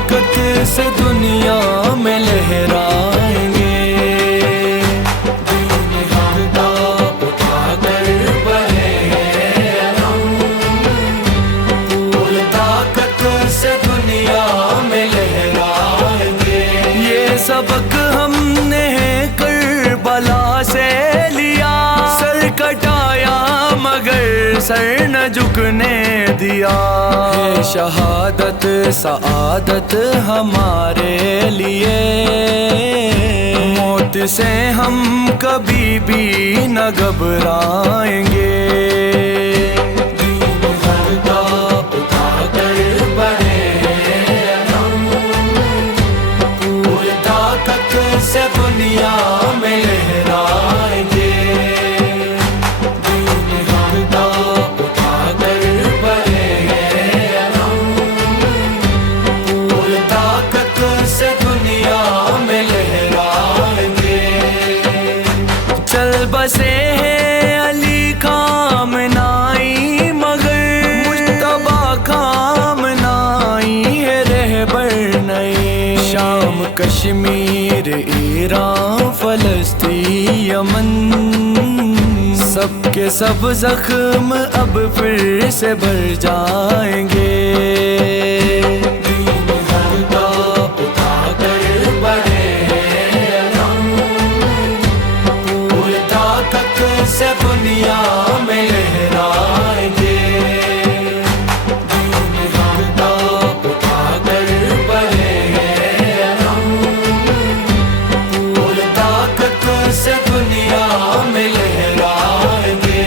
طاقت سے دنیا میں لہرائیں گے، دین حق کا اٹھا کر بڑھے ہیں ہم، پوری طاقت سے دنیا میں لہرائیں گے۔ یہ سبق ہم نے کربلا سے لیا، سر کٹایا مگر سر نہ جھکنے دیا، ہے شہادت سعادت ہمارے لیے، موت سے ہم کبھی بھی نہ گھبرائیں گے، دین حق کا اٹھا کر بڑھے ہیں ہم، پوری طاقت سے دنیا میں لہرائیں گے، بسے ہیں علی کام نائی مگر مجتبیٰ کام نائی ہے رہبر نئی، شام کشمیر ایران فلسطین یمن، سب کے سب زخم اب پھر سے بھر جائیں گے، دین حق کا اٹھا کر بڑھے ہیں ہم، پوری طاقت سے دنیا میں لہرائیں گے، دین حق کا اٹھا کر بڑھے ہیں ہم، پوری طاقت سے دنیا میں لہرائیں گے۔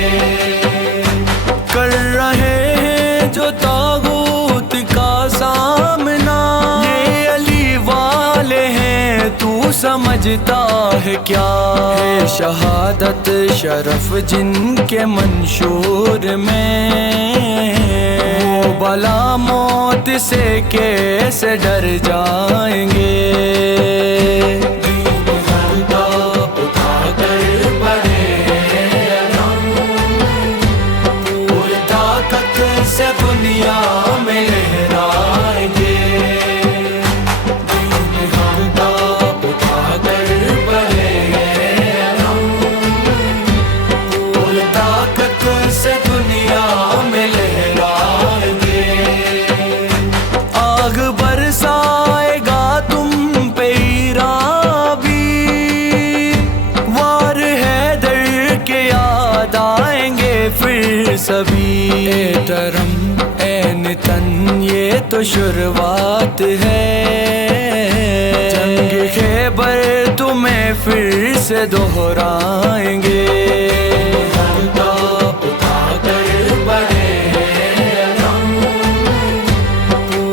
کر رہے ہیں جو طاغوت کا سامنا، یہ علی والے ہیں تو سمجھتا ہے کیا، ہے شہادت شرف جن کے منشور میں، وہ بلا موت سے کیسے ڈر جائیں گے، دین حق کا اٹھا کر بڑھے ہیں ہم، پوری طاقت سے دنیا میں لہرائیں گے، دین حق کا اٹھا کر بڑھے ہیں ہم، پوری طاقت سے دنیا میں لہرائیں گے۔ آگ برسائے گا تم پہ ایراں بھی، وار حیدر کے یاد آئیں گے پھر سبھی، اے ٹرم اے نتن یہ تو شروعات ہے، جنگ خیبر تمہیں پھر سے دہرائیں گے، حق کا اٹھا کر بڑھے ہیں ہم،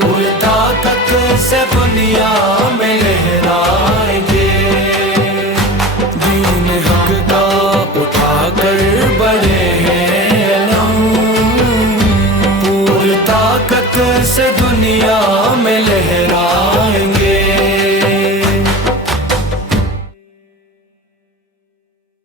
پوری طاقت سے دنیا میں لہرائیں گے، دین حق کا اٹھا کر بڑھے ہیں ہم، پوری طاقت سے دنیا میں